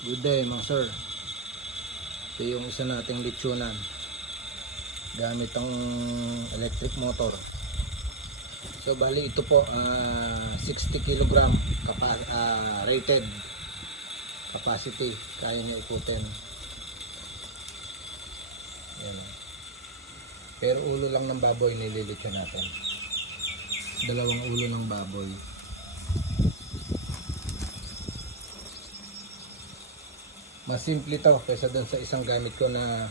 Good day mga sir. Ito yung isa nating lechonan gamit ang electric motor. So bali ito po 60 kg rated capacity, kaya niya ikutin. Ayan. Pero ulo lang ng baboy nililitsyon natin. Dalawang ulo ng baboy. Mas simple to kaysa dun sa isang gamit ko na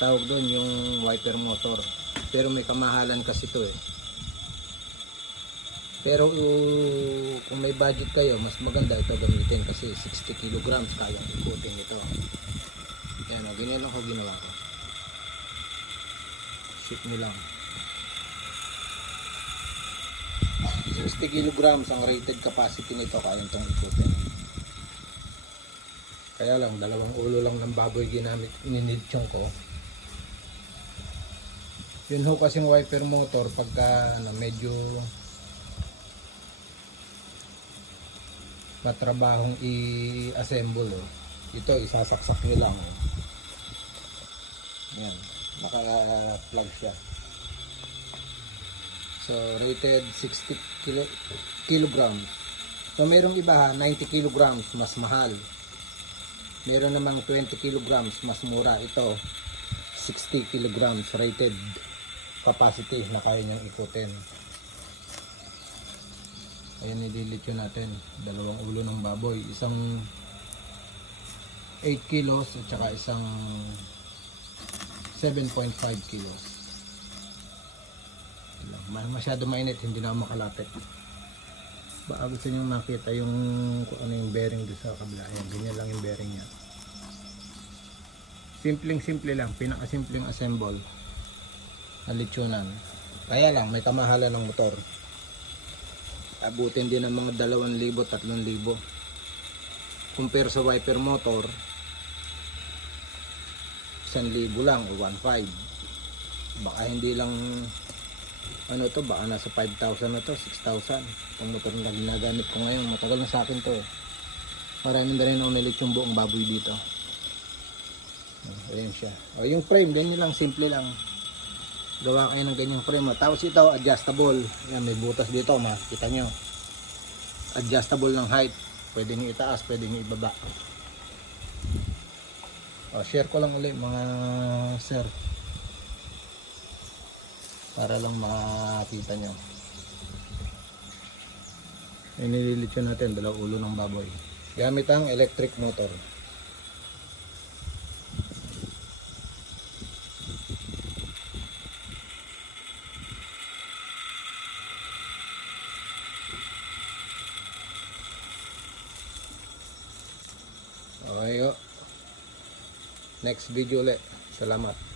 tawag doon yung wiper motor. Pero may kamahalan kasi to eh. Pero kung may budget kayo, mas maganda ito gamitin kasi 60 kg kayang ikutin ito. Yan o, ganyan lang ko ginawa ko. Shoot mo lang. 60 kg ang rated capacity nito, kayang itong ikutin. Kaya lang, dalawang ulo lang ng baboy ginamit, ninidchong ko. Yun ho kasing wiper motor, pagka medyo matrabahong i-assemble, ito isasaksak nyo lang. Yan, naka-plug siya. So, rated 60 kg. So, mayroong iba 90 kg, mas mahal. Meron namang 20 kg, mas mura. Ito 60 kg rated capacity na kaya niyang ikutin. Ayan, nililitsyo natin. Dalawang ulo ng baboy, isang 8 kilos at saka isang 7.5 kilos. Masyado mainit, hindi na ako makalapit. Baka gusto nyo makita yung kung ano yung bearing doon sa kabila. Ayan, ganyan lang yung bearing nya. Simple lang, pinakasimpleng assemble na lechonan. Kaya lang, may kamahalan ng motor. Abutin din ng mga 2,000, 3,000. Compare sa wiper motor, 1,000 lang o 1,500. Baka hindi lang ano to, baka nasa 5,000 na to, 6,000. Itong motor na ginagamit ko ngayon, matagal na sa akin to eh. Maraming na rin umilit yung buong baboy dito. Ayan siya. O yung frame, ganyan lang, simple lang. Gawa kayo ng ganyang frame. Tapos ito, adjustable. Ayan, may butas dito, makikita nyo. Adjustable ng height. Pwede nyo itaas, pwede nyo ibaba. O, share ko lang ulit mga sir, para lang makita nyo. Ay, nililitsyon natin dalawang ulo ng baboy gamit ang electric motor. Okay, next video ulit. Salamat.